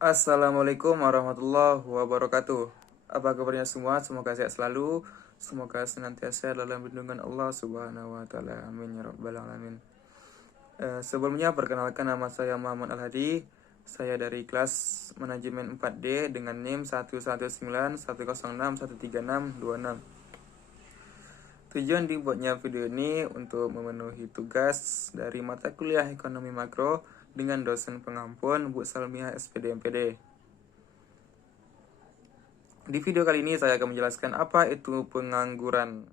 Assalamualaikum warahmatullahi wabarakatuh. Apa kabarnya semua? Semoga sehat selalu. Semoga senantiasa dalam lindungan Allah Subhanahu wa taala. Amin ya rabbal alamin. Sebelumnya perkenalkan, nama saya Muhammad Al-Hadi. Saya dari kelas manajemen 4D dengan NIM 11910613626. Tujuan dibuatnya video ini untuk memenuhi tugas dari mata kuliah ekonomi makro dengan dosen pengampun Bu Salmiah SPD MPD. Di video kali ini saya akan menjelaskan apa itu pengangguran.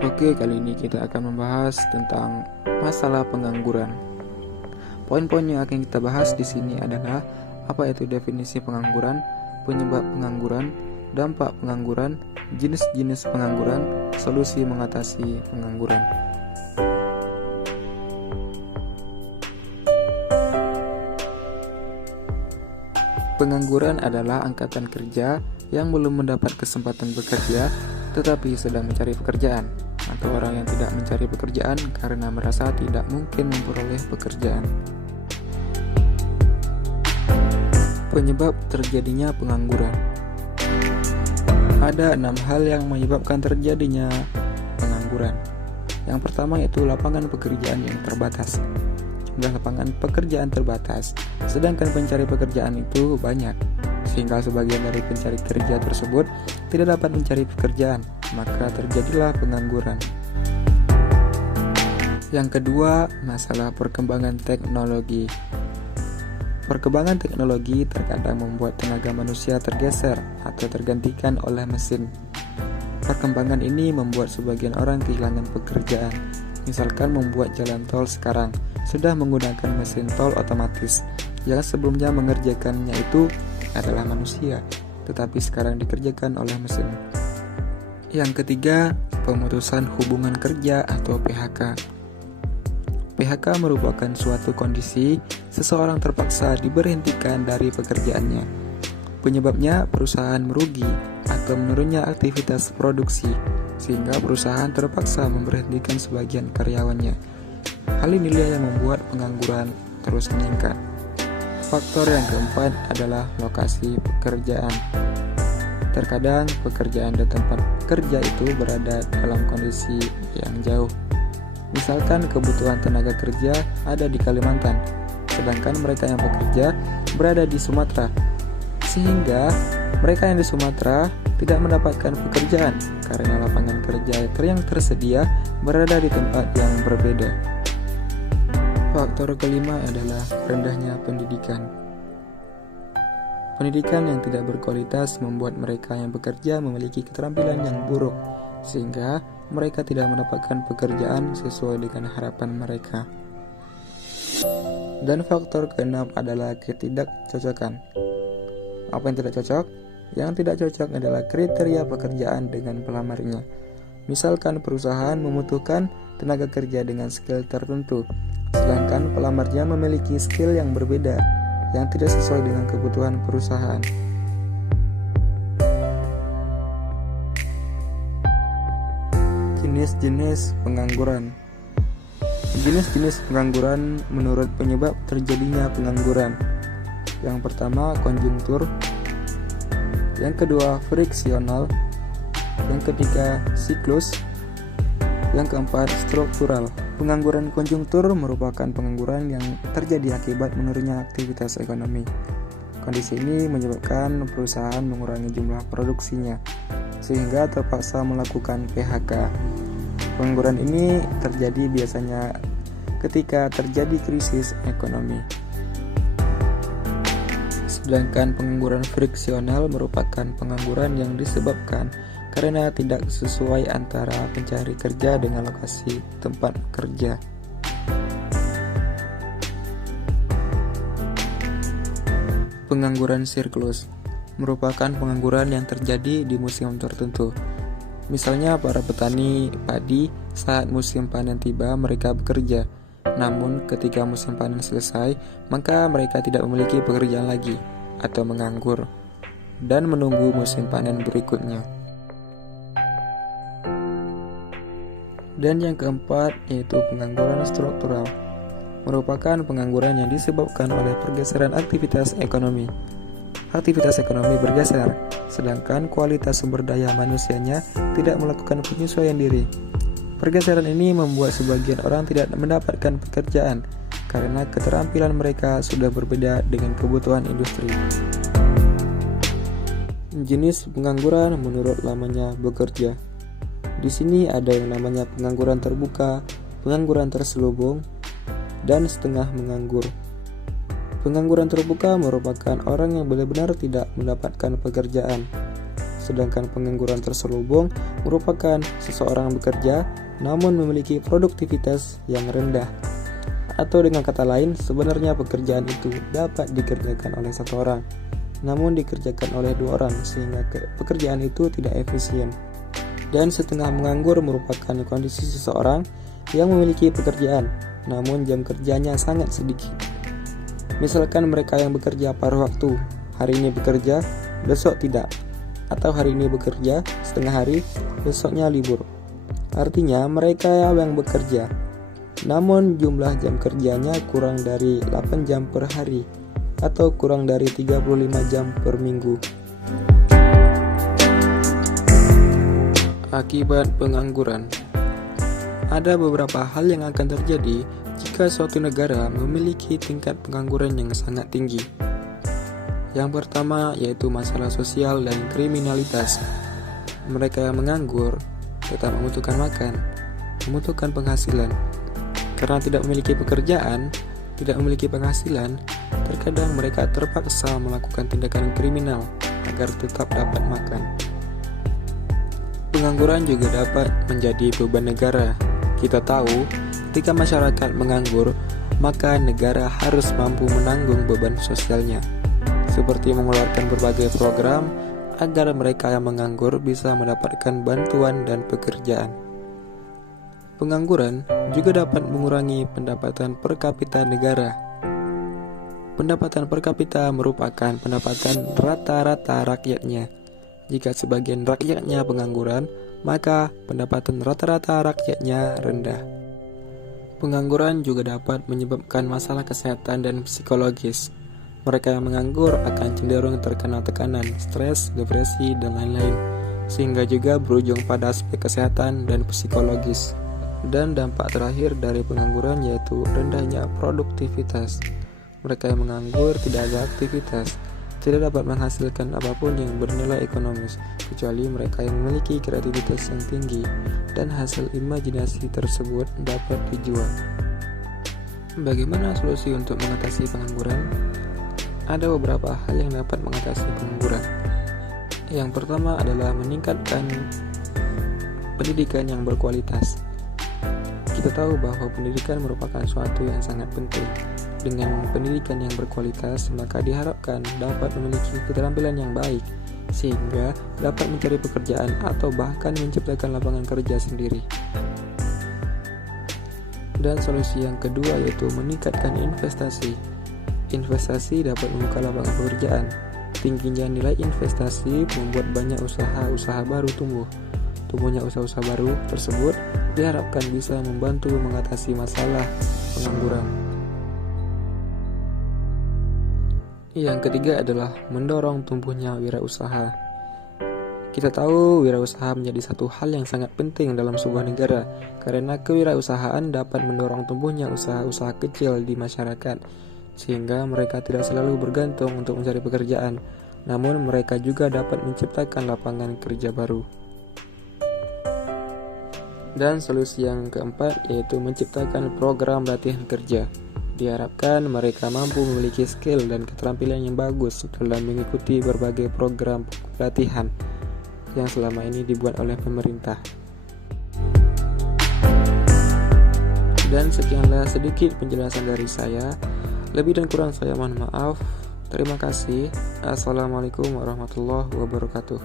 Oke, kali ini kita akan membahas tentang masalah pengangguran. Poin-poin yang akan kita bahas di sini adalah apa itu definisi pengangguran, penyebab pengangguran, dampak pengangguran, jenis-jenis pengangguran, solusi mengatasi pengangguran. Pengangguran adalah angkatan kerja yang belum mendapat kesempatan bekerja tetapi sedang mencari pekerjaan, atau orang yang tidak mencari pekerjaan karena merasa tidak mungkin memperoleh pekerjaan. Penyebab terjadinya pengangguran. Ada 6 hal yang menyebabkan terjadinya pengangguran. Yang pertama yaitu lapangan pekerjaan yang terbatas. Jumlah lapangan pekerjaan terbatas, sedangkan pencari pekerjaan itu banyak, sehingga sebagian dari pencari kerja tersebut tidak dapat mencari pekerjaan, maka terjadilah pengangguran. Yang kedua, masalah perkembangan teknologi. Perkembangan teknologi terkadang membuat tenaga manusia tergeser atau tergantikan oleh mesin. Perkembangan ini membuat sebagian orang kehilangan pekerjaan. Misalkan membuat jalan tol sekarang sudah menggunakan mesin tol otomatis, yang sebelumnya mengerjakannya itu adalah manusia, tetapi sekarang dikerjakan oleh mesin. Yang ketiga, pemutusan hubungan kerja atau PHK. PHK merupakan suatu kondisi seseorang terpaksa diberhentikan dari pekerjaannya. Penyebabnya perusahaan merugi atau menurunnya aktivitas produksi, sehingga perusahaan terpaksa memberhentikan sebagian karyawannya. Hal inilah yang membuat pengangguran terus meningkat. Faktor yang keempat adalah lokasi pekerjaan. Terkadang pekerjaan dan tempat kerja itu berada dalam kondisi yang jauh. Misalkan kebutuhan tenaga kerja ada di Kalimantan, sedangkan mereka yang bekerja berada di Sumatera. Sehingga mereka yang di Sumatera tidak mendapatkan pekerjaan karena lapangan kerja yang tersedia berada di tempat yang berbeda. Faktor kelima adalah rendahnya pendidikan. Pendidikan yang tidak berkualitas membuat mereka yang bekerja memiliki keterampilan yang buruk, sehingga mereka tidak mendapatkan pekerjaan sesuai dengan harapan mereka. Dan faktor keenam adalah ketidakcocokan. Apa yang tidak cocok? Yang tidak cocok adalah kriteria pekerjaan dengan pelamarnya. Misalkan perusahaan membutuhkan tenaga kerja dengan skill tertentu, sedangkan pelamarnya memiliki skill yang berbeda, yang tidak sesuai dengan kebutuhan perusahaan. Jenis-jenis pengangguran. Jenis-jenis pengangguran menurut penyebab terjadinya pengangguran. Yang pertama, konjunktur. Yang kedua, friksional. Yang ketiga, siklus. Yang keempat, struktural. Pengangguran konjunktur merupakan pengangguran yang terjadi akibat menurunnya aktivitas ekonomi. Kondisi ini menyebabkan perusahaan mengurangi jumlah produksinya, sehingga terpaksa melakukan PHK. Pengangguran ini terjadi biasanya ketika terjadi krisis ekonomi. Sedangkan pengangguran friksional merupakan pengangguran yang disebabkan karena tidak sesuai antara pencari kerja dengan lokasi tempat kerja. Pengangguran siklus merupakan pengangguran yang terjadi di musim tertentu. Misalnya para petani padi saat musim panen tiba mereka bekerja, namun ketika musim panen selesai maka mereka tidak memiliki pekerjaan lagi atau menganggur dan menunggu musim panen berikutnya. Dan yang keempat yaitu pengangguran struktural, merupakan pengangguran yang disebabkan oleh pergeseran aktivitas ekonomi. Aktivitas ekonomi bergeser, sedangkan kualitas sumber daya manusianya tidak melakukan penyesuaian diri. Pergeseran ini membuat sebagian orang tidak mendapatkan pekerjaan karena keterampilan mereka sudah berbeda dengan kebutuhan industri. Jenis pengangguran menurut lamanya bekerja. Di sini ada yang namanya pengangguran terbuka, pengangguran terselubung, dan setengah menganggur. Pengangguran terbuka merupakan orang yang benar-benar tidak mendapatkan pekerjaan. Sedangkan pengangguran terselubung merupakan seseorang bekerja namun memiliki produktivitas yang rendah. Atau dengan kata lain, sebenarnya pekerjaan itu dapat dikerjakan oleh satu orang, namun dikerjakan oleh dua orang sehingga pekerjaan itu tidak efisien. Dan setengah menganggur merupakan kondisi seseorang yang memiliki pekerjaan, namun jam kerjanya sangat sedikit. Misalkan mereka yang bekerja paruh waktu, hari ini bekerja, besok tidak. Atau hari ini bekerja setengah hari, besoknya libur. Artinya mereka yang bekerja, namun jumlah jam kerjanya kurang dari 8 jam per hari, atau kurang dari 35 jam per minggu. Akibat pengangguran. Ada beberapa hal yang akan terjadi jika suatu negara memiliki tingkat pengangguran yang sangat tinggi. Yang pertama yaitu masalah sosial dan kriminalitas. Mereka yang menganggur tetap membutuhkan makan, membutuhkan penghasilan. Karena tidak memiliki pekerjaan, tidak memiliki penghasilan, terkadang mereka terpaksa melakukan tindakan kriminal agar tetap dapat makan. Pengangguran juga dapat menjadi beban negara. Kita tahu, ketika masyarakat menganggur, maka negara harus mampu menanggung beban sosialnya, seperti mengeluarkan berbagai program agar mereka yang menganggur bisa mendapatkan bantuan dan pekerjaan. Pengangguran juga dapat mengurangi pendapatan per kapita negara. Pendapatan per kapita merupakan pendapatan rata-rata rakyatnya. Jika sebagian rakyatnya pengangguran, maka pendapatan rata-rata rakyatnya rendah. Pengangguran juga dapat menyebabkan masalah kesehatan dan psikologis. Mereka yang menganggur akan cenderung terkena tekanan, stres, depresi, dan lain-lain, sehingga juga berujung pada aspek kesehatan dan psikologis. Dan dampak terakhir dari pengangguran yaitu rendahnya produktivitas. Mereka yang menganggur tidak ada aktivitas, tidak dapat menghasilkan apapun yang bernilai ekonomis, kecuali mereka yang memiliki kreativitas yang tinggi, dan hasil imajinasi tersebut dapat dijual. Bagaimana solusi untuk mengatasi pengangguran? Ada beberapa hal yang dapat mengatasi pengangguran. Yang pertama adalah meningkatkan pendidikan yang berkualitas. Kita tahu bahwa pendidikan merupakan suatu yang sangat penting. Dengan pendidikan yang berkualitas, maka diharapkan dapat memiliki keterampilan yang baik, sehingga dapat mencari pekerjaan atau bahkan menciptakan lapangan kerja sendiri. Dan solusi yang kedua yaitu meningkatkan investasi. Investasi dapat membuka lapangan pekerjaan. Tingginya nilai investasi membuat banyak usaha-usaha baru tumbuh. Tumbuhnya usaha-usaha baru tersebut diharapkan bisa membantu mengatasi masalah pengangguran. Yang ketiga adalah mendorong tumbuhnya wirausaha. Kita tahu wirausaha menjadi satu hal yang sangat penting dalam sebuah negara, karena kewirausahaan dapat mendorong tumbuhnya usaha-usaha kecil di masyarakat, sehingga mereka tidak selalu bergantung untuk mencari pekerjaan, namun mereka juga dapat menciptakan lapangan kerja baru. Dan solusi yang keempat yaitu menciptakan program latihan kerja. Diharapkan mereka mampu memiliki skill dan keterampilan yang bagus dalam mengikuti berbagai program pelatihan yang selama ini dibuat oleh pemerintah. Dan sekianlah sedikit penjelasan dari saya. Lebih dan kurang saya mohon maaf. Terima kasih. Assalamualaikum warahmatullahi wabarakatuh.